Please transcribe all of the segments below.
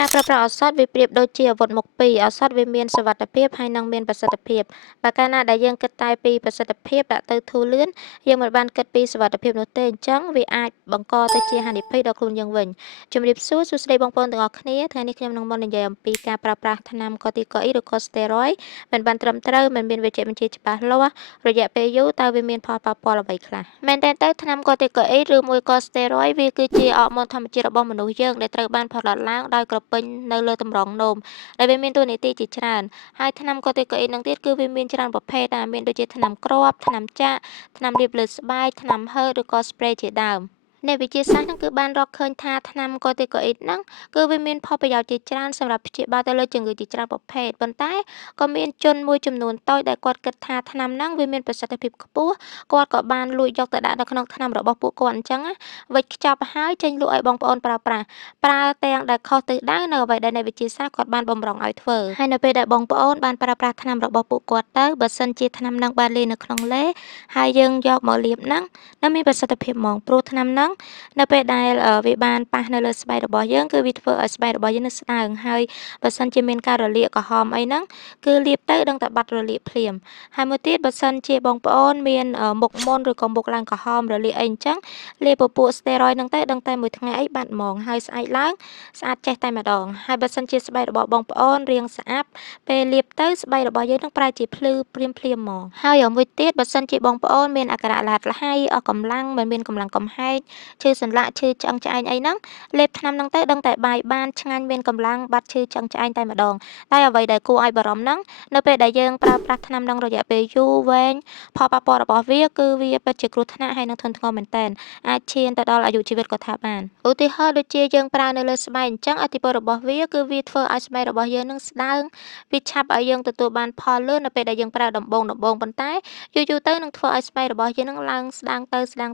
ការប្រើប្រាស់ឱសថវាប្រៀបដូចជាអាវុធមុខពីរឱសថវាមានសុវត្ថិភាពហើយនិងមានប្រសិទ្ធភាពបើកាលណាដែលយើងគិតតែពីប្រសិទ្ធភាពដាក់ទៅធូរលឿនយើងមិនបានគិតពីសុវត្ថិភាពនោះទេអញ្ចឹងវាអាចបង្កទៅជាហានិភ័យដល់ខ្លួនយើងវិញជំរាបសួរសួស្តីបងប្អូនទាំងអស់គ្នាថ្ងៃនេះខ្ញុំនឹងមកនិយាយអំពីការប្រើប្រាស់ថ្នាំកូទីកូអ៊ីដឬក៏ស្តេរ៉ុយមិនបានត្រឹមត្រូវមិនមានវេជ្ជបញ្ជាច្បាស់លាស់រយៈពេលយូរតើវាមានផលប៉ះពាល់អ្វីខ្លះមែនតើថ្នាំកូទីកូអ៊ីដឬមួយក៏ស្តេរ៉ុយវាគឺជាអរម៉ូនធម្មជាតិរបស់មនុស្សយើងដែលត្រូវបានផលិតឡើងដោយក្រពេញនៅលើតម្រងនោមដែលវាមានតួនាទីជាច្រើនហើយថ្នាំកូទីកូអ៊ីដនឹងទៀតគឺវាមានច្រើនប្រភេទដែលមានដូចជាថ្នាំគ្រាប់ថ្នាំចាក់ថ្នាំលាបលើស្បែកថ្នាំហឺតឬក៏ spray ជាដើមអ្នកវិទ្យាសាស្ត្រហ្នឹងគឺបានរកឃើញថាថ្នាំកូទីកូអ៊ីដហ្នឹងគឺវាមានផលប្រយោជន៍ជាច្រើនសម្រាប់ព្យាបាលទៅលើជំងឺជាច្រើនប្រភេទប៉ុន្តែក៏មានជនមួយចំនួនតូចដែលគាត់គិតថាថ្នាំហ្នឹងវាមានប្រសិទ្ធភាពខ្ពស់គាត់ក៏បានលួចយកទៅដាក់នៅក្នុងថ្នាំរបស់ពួកគាត់អញ្ចឹងណាវិចខ្ចប់ហើយចេញលក់ឲ្យបងប្អូនប្រើប្រាស់ប្រើទាំងដែលខុសទិសដៅនៅអ្វីដែលអ្នកវិទ្យាសាស្ត្រគាត់បានបំរុងឲ្យធ្វើហើយនៅពេលដែលបងប្អូនបានប្រើប្រាស់ថ្នាំរបស់ពួកគាត់ទៅបើសិនជាថ្នាំហ្នឹងបានលាយនៅក្នុងឡេហើយយើងយកមកលាបហ្នឹងនៅមានប្រសិទ្ធភាពហ្មងព្រោះថ្នាំហ្នឹងនៅពេលដែលវាបានប៉ះនៅលើស្បែករបស់យើងគឺវាធ្វើឲ្យស្បែករបស់យើងនឹងស្ដើងហើយបើសិនជាមានការរលាកក្រហមអីហ្នឹងគឺលាបទៅដឹងតែបាត់រលាកភ្លាមហើយមួយទៀតបើសិនជាបងប្អូនមានមុខមុនឬក៏មុខឡើងក្រហមរលាកអីអញ្ចឹងលាបពពួកស្តេរ៉ុយហ្នឹងទៅដឹងតែមួយថ្ងៃអីបាត់ហ្មងហើយស្អែកឡើងស្អាតចេះតែម្ដងហើយបើសិនជាស្បែករបស់បងប្អូនរាងស្អាប់ពេលលាបទៅស្បែករបស់យើងនឹងប្រែជាភ្លឺភ្លាមហ្មងហើយមួយទៀតបើសិនជាបងប្អូនមានអាការៈឡាតល្ហៃអស់កម្លាំងមិនមានកម្លាំងកំហែងឈឺសន្លាក់ឈឺឆ្អឹងឆ្អែងអីហ្នឹងលេបថ្នាំហ្នឹងទៅដឹងតែបាយបានឆ្ងាញ់មានកម្លាំងបាត់ឈឺឆ្អឹងឆ្អែងតែម្ដងតែអ្វីដែលគួរឲ្យបារម្ភហ្នឹងនៅពេលដែលយើងប្រើប្រាស់ថ្នាំហ្នឹងរយៈពេលយូរវែងផលប៉ះពាល់របស់វាគឺវាពិតជាគ្រោះថ្នាក់ហើយនឹងធ្ងន់ធ្ងរមែនទែនអាចឈានទៅដល់អាយុជីវិតក៏ថាបានឧទាហរណ៍ដូចជាយើងប្រើនៅលើស្បែកអញ្ចឹងឥទ្ធិពលរបស់វាគឺវាធ្វើឲ្យស្បែករបស់យើងនឹងស្ដើងវាឆាប់ឲ្យយើងទទួលបានផលលឿននៅពេលដែលយើងប្រើដំបូងប៉ុន្តែយូរទៅនឹងធ្វើឲ្យស្បែករបស់យើងនឹងឡើងស្ដើង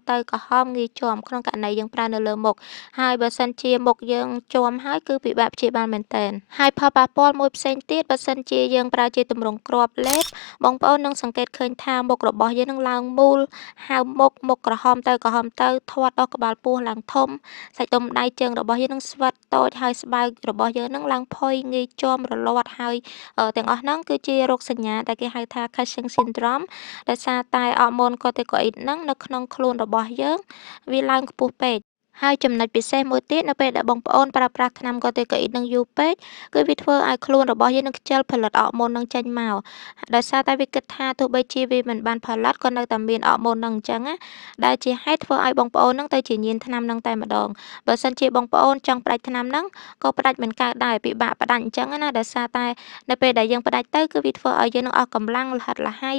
ទៅក្រហមងាយជាំក្នុងករណីយើងប្រើនៅលើមុខហើយបើសិនជាមុខយើងជាំហើយគឺពិបាកព្យាបាលមែនទែនហើយផលប៉ះពាល់មួយផ្សេងទៀតបើសិនជាយើងប្រើជាទម្រង់គ្រាប់លេបបងប្អូននឹងសង្កេតឃើញថាមុខរបស់យើងនឹងឡើងមូលហើមមុខក្រហមទៅធាត់ដល់ក្បាលពោះឡើងធំសាច់ដុំដៃជើងរបស់យើងនឹងស្វិតតូចហើយស្បែករបស់យើងនឹងឡើងផុយងាយជាំរលាត់ហើយទាំងអស់ហ្នឹងគឺជារោគសញ្ញាដែលគេហៅថា Cushing syndrome ដោយសារតែអរម៉ូនកូទីកូអ៊ីដហ្នឹងនៅក្នុងខ្លួនរបស់យើងវាឡើងខ្ពស់ពេកហើយចំណុចពិសេសមួយទៀតនៅពេលដែលបងប្អូនប្រើប្រាស់ថ្នាំកូទីកូអ៊ីដនឹងយូរពេកគឺវាធ្វើឲ្យខ្លួនរបស់យើងនឹងខ្ជិលផលិតអរម៉ូននឹងចេញមកដោយសារតែវាគិតថាទោះបីជាវាមិនបានផលិតក៏នៅតែមានអរម៉ូននឹងអញ្ចឹងណាដែលជាហេតុធ្វើឲ្យបងប្អូននឹងទៅជាញៀនថ្នាំនឹងតែម្ដងបើសិនជាបងប្អូនចង់ផ្ដាច់ថ្នាំហ្នឹងក៏ផ្ដាច់មិនកើតដែរពិបាកផ្ដាច់អញ្ចឹងណាដោយសារតែនៅពេលដែលយើងផ្ដាច់ទៅគឺវាធ្វើឲ្យយើងនឹងអស់កម្លាំងលហិតល្ហៃ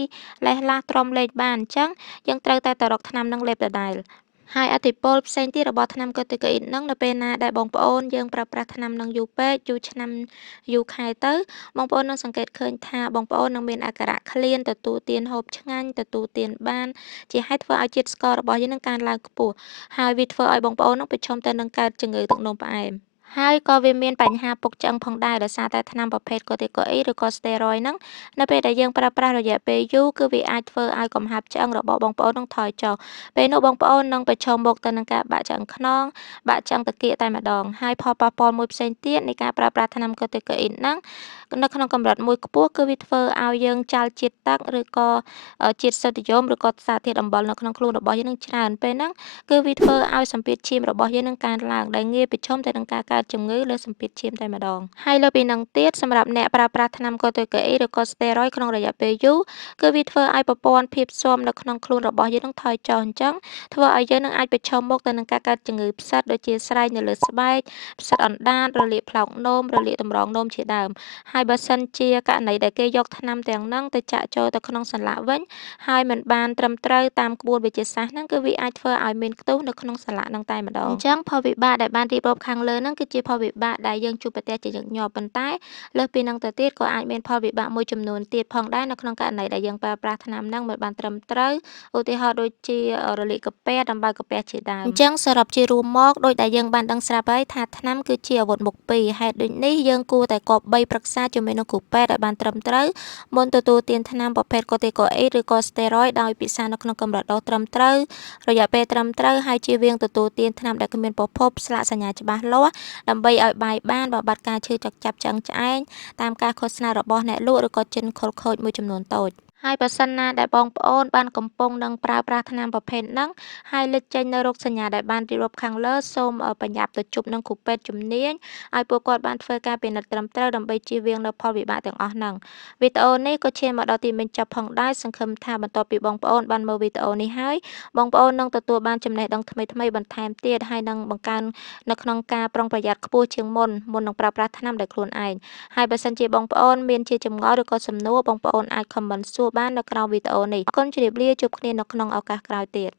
លេះឡាស់ទ្រាំលេងបានអញ្ចឹងយើងត្រូវតែរកថ្នាំនឹងលេបដដែលហើយឥទ្ធិពលផ្សេងទៀតរបស់ថ្នាំកូទីកូអ៊ីដហ្នឹងនៅពេលណាដែលបងប្អូនយើងប្រើប្រាស់ថ្នាំហ្នឹងយូរពេកយូរឆ្នាំយូរខែទៅបងប្អូននឹងសង្កេតឃើញថាបងប្អូននឹងមានអាការៈឃ្លានទទួលទានហូបឆ្ងាញ់ទទួលទានបានជាហេតុធ្វើឲ្យជាតិស្កររបស់យើងនឹងកើនឡើងខ្ពស់ហើយវាធ្វើឲ្យបងប្អូននឹងប្រឈមទៅនឹងកើតជំងឺទឹកនោមផ្អែមហើយក៏វាមានបញ្ហាពុកឆ្អឹងផងដែរដោយសារតែថ្នាំប្រភេទកូទីកូអ៊ីដឬក៏ស្តេរ៉ុយហ្នឹងនៅពេលដែលយើងប្រើប្រាស់រយៈពេលយូរគឺវាអាចធ្វើឲ្យកំហាប់ឆ្អឹងរបស់បងប្អូននឹងថយចុះពេលនោះបងប្អូននឹងប្រឈមមុខទៅនឹងការបាក់ឆ្អឹងខ្នងបាក់ឆ្អឹងតាគៀកតែម្ដងហើយផលប៉ះពាល់មួយផ្សេងទៀតនៃការប្រើប្រាស់ថ្នាំកូទីកូអ៊ីដហ្នឹងនៅក្នុងកម្រិតមួយខ្ពស់គឺវាធ្វើឲ្យយើងចាល់ជាតិទឹកឬក៏ជាតិសូដ្យូមឬក៏សារធាតុអំបិលនៅក្នុងខ្លួនរបស់យើងនឹងច្រើនពេលហ្នឹងគឺវាធ្វើឲ្យសម្ពាធឈាមរបស់យើងនឹងកើនឡើងដែលងាយប្រឈមទៅនឹងការកើតជំងឺលើសម្ពាធឈាមតែម្ដងហើយលើពីហ្នឹងទៀតសម្រាប់អ្នកប្រើប្រាស់ថ្នាំកូទីកូអ៊ីដឬក៏ស្តេរ៉ុយក្នុងរយៈពេលយូរគឺវាធ្វើឲ្យប្រព័ន្ធភាពស៊ាំនៅក្នុងខ្លួនរបស់យើងនឹងថយចុះអញ្ចឹងធ្វើឲ្យយើងនឹងអាចប្រឈមមុខទៅនឹងការកើតជំងឺផ្សិតដូចជាស្រែកនៅលើស្បែកផ្សិតអណ្ដាតរលាកផ្លោកនោមរលាកតម្រងនោមជាដើមហើយបើសិនជាករណីដែលគេយកថ្នាំទាំងហ្នឹងទៅចាក់ចូលទៅក្នុងសន្លាក់វិញហើយមិនបានត្រឹមត្រូវតាមក្បួនវិទ្យាសាស្ត្រហ្នឹងគឺវាអាចធ្វើឲ្យមានខ្ទុះនៅក្នុងសន្លាក់ហ្នឹងតែម្ដងអញ្ចឹងផលវិបាកដែលបានរៀបរាប់ខាងលើហ្នឹងគឺជាផលវិបាកដែលយើងជួបប្រទះជាញឹកញាប់ប៉ុន្តែលើសពីហ្នឹងទៅទៀតក៏អាចមានផលវិបាកមួយចំនួនទៀតផងដែរនៅក្នុងករណីដែលយើងប្រើប្រាស់ថ្នាំហ្នឹងមិនបានត្រឹមត្រូវឧទាហរណ៍ដូចជារលាកកាពះដំបៅកាពះជាដើមអញ្ចឹងសរុបជារួមមកដោយដែលយើងបានដឹងស្រាប់ហើយថាថ្នាំគឺជាអាវុធមុខពីរហេតុដូចនេះយើងគួរតែគប្បីប្រឹក្សាជាមួយនឹងគ្រូពេទ្យឲ្យបានត្រឹមត្រូវមុនទទួលទានថ្នាំប្រភេទកូទីកូអ៊ីដឬក៏ស្តេរ៉ុយដោយពិសានៅក្នុងកម្រិតដ៏ត្រឹមត្រូវរយៈពេលត្រឹមត្រូវហើយជៀសវាងទទួលទានថ្នាំដែលគ្មានប្រភពស្លាកសញ្ញាច្បាស់លាស់ ដើម្បីឲ្យបាយបានបើបាត់ការឈឺចុកចាប់ឆ្អឹងឆ្អែងតាមការឃោសនារបស់អ្នកលក់ឬក៏ជនខិលខូចមួយចំនួនតូច ហើយបើសិនណាដែលបងប្អូនបានកំពុងនឹងប្រើប្រាស់ថ្នាំប្រភេទហ្នឹងហើយលេចចេញនៅរោគសញ្ញាដែលបានរៀបរាប់ខាងលើសូមប្រញាប់ទៅជួបនឹងគ្រូពេទ្យជំនាញឲ្យពួកគាត់បានធ្វើការពិនិត្យត្រឹមត្រូវដើម្បីជៀសវាងនូវផលវិបាកទាំងអស់ហ្នឹងវីដេអូនេះក៏ឈានមកដល់ទីបញ្ចប់ផងដែរសង្ឃឹមថាបន្ទាប់ពីបងប្អូនបានមើលវីដេអូនេះហើយបងប្អូននឹងទទួលបានចំណេះដឹងថ្មីៗបន្ថែមទៀតហើយនឹងបង្កើននៅក្នុងការប្រុងប្រយ័ត្នខ្ពស់ជាងមុននឹងប្រើប្រាស់ថ្នាំដោយខ្លួនឯង ហើយបើសិនជាបងប្អូនមានជាចម្ងល់ឬក៏សំណួរបងប្អូនអាច comment សួរបាននៅក្រោមវីដេអូនេះអរគុណជម្រាបលាជួបគ្នានៅក្នុងឱកាសក្រោយទៀត